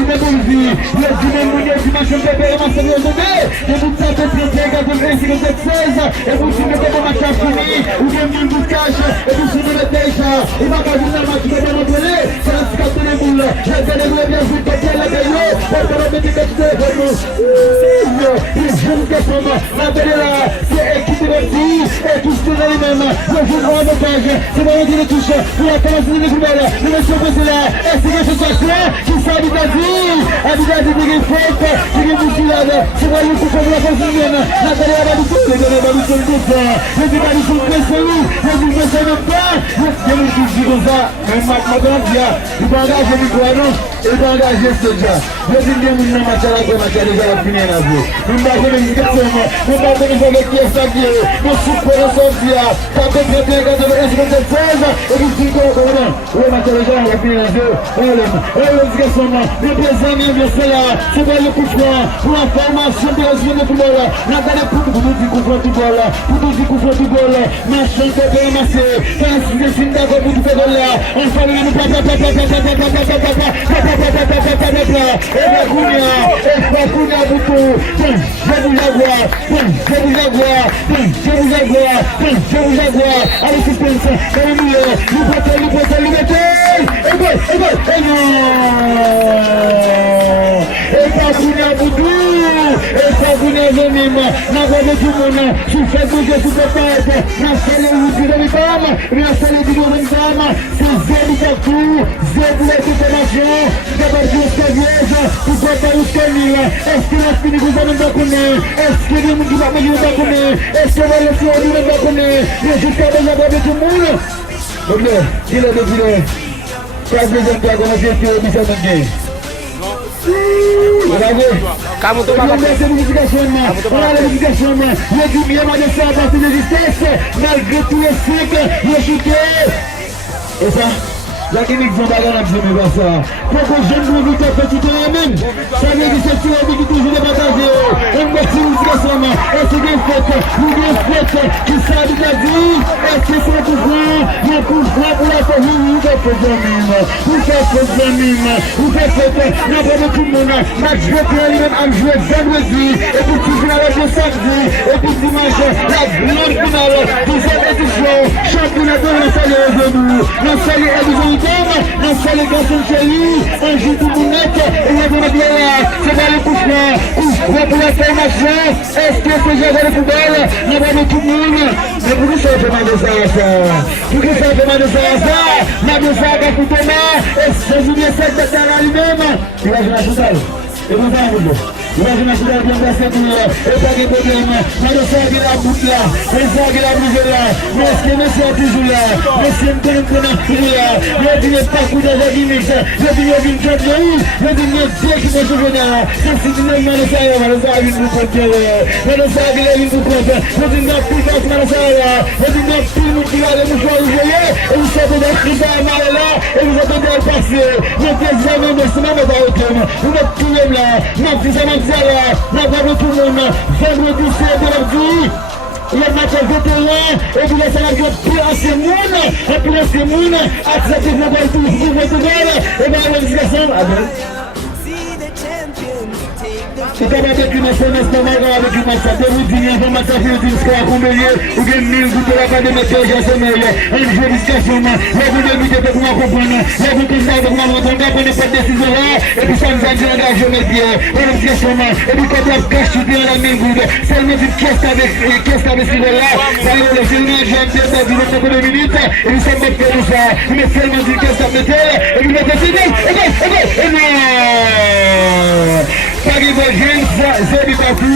Yine bu yüzü, yine bu yüzü maçın bebeğe masal oldu be. Bu tabi protega do Brasil de César. Bu şimdi de bu maç yaptığını, ugem bu kaşı, bu şimdi de deixa. Bagajına maçı da bana böyle, sen sıkıntını bul. Yazarı böyle bir zıpla geliyor. Ortada bir dikkat ediyor. Junto sama, na vereda, se equipe de equipe de mesmo, eu vou ao montage, se vai de tuxa, e a cara de primeira, não é só você lá, é seguir essa chacra, que sabe Brasil, a vida de ninguém feita, ninguém vigilada, se vai ir com a brasileira, na vereda do tudo, na vereda do tudo, eu digo ali com pessoal, eu digo você não tá, eu não digo usar, é magoia, e bagagem de guarda, e bagagem seja, eu digo não machar a machar já a finena, não dá para ninguém tomar, não dá para ninguém que essa aqui, não supera sofia, tá bem pegado, esse que você faz, ele fica agora, o machar já a finena, olha, esqueça uma, meu pensamento é sei lá, se vai lhe puxar, uma formação de as meninas de bola, nada de tudo de confronto de bola, tudo de confronto de bola, mas chanta bem macio, faz assim da coisa de bola, on falando allez se pensa, Camilo, ele essa boneca mesmo, na guarda de Mona, se faz o que se passa, na sala de Dama, na sala de Dama, se zero da tu, zero da superação, da barriga cabeça, o papai os Camila, que nós pedimos a não dar comer, que queremos que vai me ajudar a comer, que vai a sua vida vai comer, e a gente acaba na guarda de Mona. Ok, tira do tira. Quase que eu agora gente eu me chamo ninguém. Kamu tuh apa? Lakini kuzambagana na mzee basa. Kwa jengo vita petit amen. Sabe que c'est tout avec tout je le partage. On va se dire ça mais est-ce que fait qui sabe da vie? Est-ce que c'est pour vous? Mon coup pour la famille de programme. Vous faites programme. Vous faites na pas de tout le monde. Match de premier en jouer vendredi et puis tu viens avec le samedi et puis dimanche la grande finale de cette édition championnat de la salle de nous. La salle est não sai legal sem sair, anjito bonito, ele é boneca, você vai lhe puxar, vai pular sem maçã, esqueça jogar com bola, não vai no comuna, não por isso eu chamar dessa ação, porque você vai chamar dessa ação, na desaga com tomar, essas minhas sete da ali mesmo, e vai me ajudar, eu não vou ajudar. Imagina a cidade de André Centinela, eu paguei problema, mas eu saio lá, butla, eu saio lá, brujela, mas que não se atijula, mas que não tem na filha, eu vinha para cuidar da dimensão, eu vinha vir de aí, eu vinha dizer que você venha, eu sinto nem mais essa hora, eu saio do controle, eu não saio lá do controle, eu vinha picar as manas aí, eu vinha pino que lá no chão, eu saio da frente amarela, eu já tô dando passeio, eu fiz a mesma semana da outono, eu tinha lá, não fiz a mesma na guarda tout le monde, vendredi c'est lundi, le match est 21, et puis la salle de pire à ces mounes, et puis la ces mounes, acceptez le bal tout sur votre balle, et bien la discussion, se tá batendo aqui na cena, está mais grave que mais sabe, o dinheiro vai matar o dinheiro, os caras com melhor, o game mesmo, pela academia que já se melhor, a gente discussão, logo o game que com uma companhia, logo o pessoal com uma outra, não pode fazer decisão lá, e precisamos de a geometria, a discussão, e de cada caixa de la minguda, se ele não quer estabelecer lá, vai olhar se ele não já tem da vida para a milita, ele só vai ter usar, ele se ele não quer estabelecer, ele vai ter não! Pague da gente, Zé de Tatu.